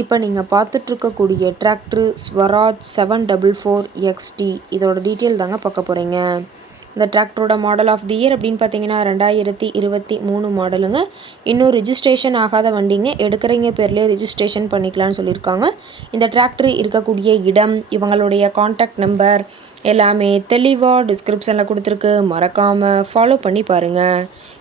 இப்போ நீங்கள் பார்த்துட்ருக்கக்கூடிய tractor Swaraj seven double four XT இதோட டீட்டெயில் தாங்க பார்க்க போகிறீங்க இந்த டிராக்டரோட மாடல் ஆஃப் தி இயர் அப்படின்னு பார்த்தீங்கன்னா ரெண்டாயிரத்தி இருபத்தி மூணு மாடலுங்க இன்னும் ரிஜிஸ்ட்ரேஷன் ஆகாத வண்டிங்க. எடுக்கிறீங்க பேர்லேயே ரிஜிஸ்ட்ரேஷன் பண்ணிக்கலாம்னு சொல்லியிருக்காங்க. இந்த டிராக்டர் இருக்கக்கூடிய இடம் இவங்களுடைய காண்டாக்ட் நம்பர் எல்லாமே தெளிவாக டிஸ்கிரிப்ஷனில் கொடுத்துருக்கு. மறக்காமல் ஃபாலோ பண்ணி பாருங்கள்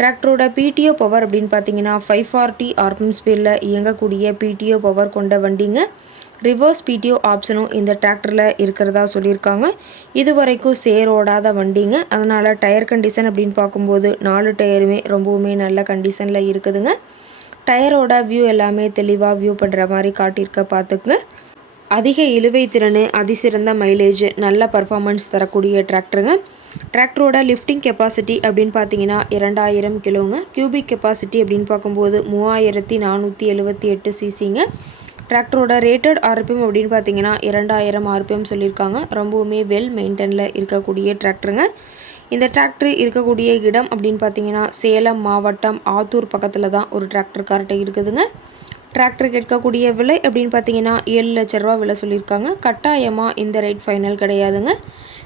டிராக்டரோட பிடிஓ பவர் அப்படின்னு பார்த்தீங்கன்னா ஃபைவ் ஃபார்ட்டி ஆர்பிஎம் ஸ்பீடில் இயங்கக்கூடிய பிடிஓ பவர் கொண்ட வண்டிங்க. ரிவர்ஸ் பிடிஓ ஆப்ஷனும் இந்த டிராக்டரில் இருக்கிறதா சொல்லியிருக்காங்க. இது வரைக்கும் சேரோடாத வண்டிங்க. அதனால் டயர் கண்டிஷன் அப்படின்னு பார்க்கும்போது நாலு டயருமே ரொம்பவுமே நல்ல கண்டிஷனில் இருக்குதுங்க. டயரோட வியூ எல்லாமே தெளிவாக வியூ பண்ணுற மாதிரி காட்டியிருக்க பார்த்துக்குங்க. அதிக இழுவை திறன் அதிசிறந்த மைலேஜ் நல்ல பர்ஃபார்மன்ஸ் தரக்கூடிய டிராக்டருங்க. டிராக்டரோட லிஃப்டிங் கெப்பாசிட்டி அப்படின்னு பார்த்தீங்கன்னா இரண்டாயிரம் கிலோங்க. கியூபிக் கெப்பாசிட்டி அப்படின்னு பார்க்கும்போது மூவாயிரத்தி நானூற்றி எழுபத்தி எட்டு சிசிங்க டிராக்டரோட ரேட்டட் ஆர்பிஎம் அப்படின்னு பார்த்தீங்கன்னா இரண்டாயிரம் ஆர்பிஎம் சொல்லியிருக்காங்க. ரொம்பவுமே வெல் மெயின்டெனில் இருக்கக்கூடிய டிராக்டருங்க இந்த டிராக்டர் இருக்கக்கூடிய இடம் அப்படின்னு பார்த்தீங்கன்னா சேலம் மாவட்டம் ஆத்தூர் பக்கத்தில் தான் ஒரு டிராக்டர் கார்ட்டை இருக்குதுங்க. டிராக்டர் கேட்கக்கூடிய விலை அப்படின்னு பார்த்தீங்கன்னா ஏழு லட்ச ரூபா விலை சொல்லியிருக்காங்க. கட்டாயமாக இந்த ரேட் ஃபைனல் கிடையாதுங்க.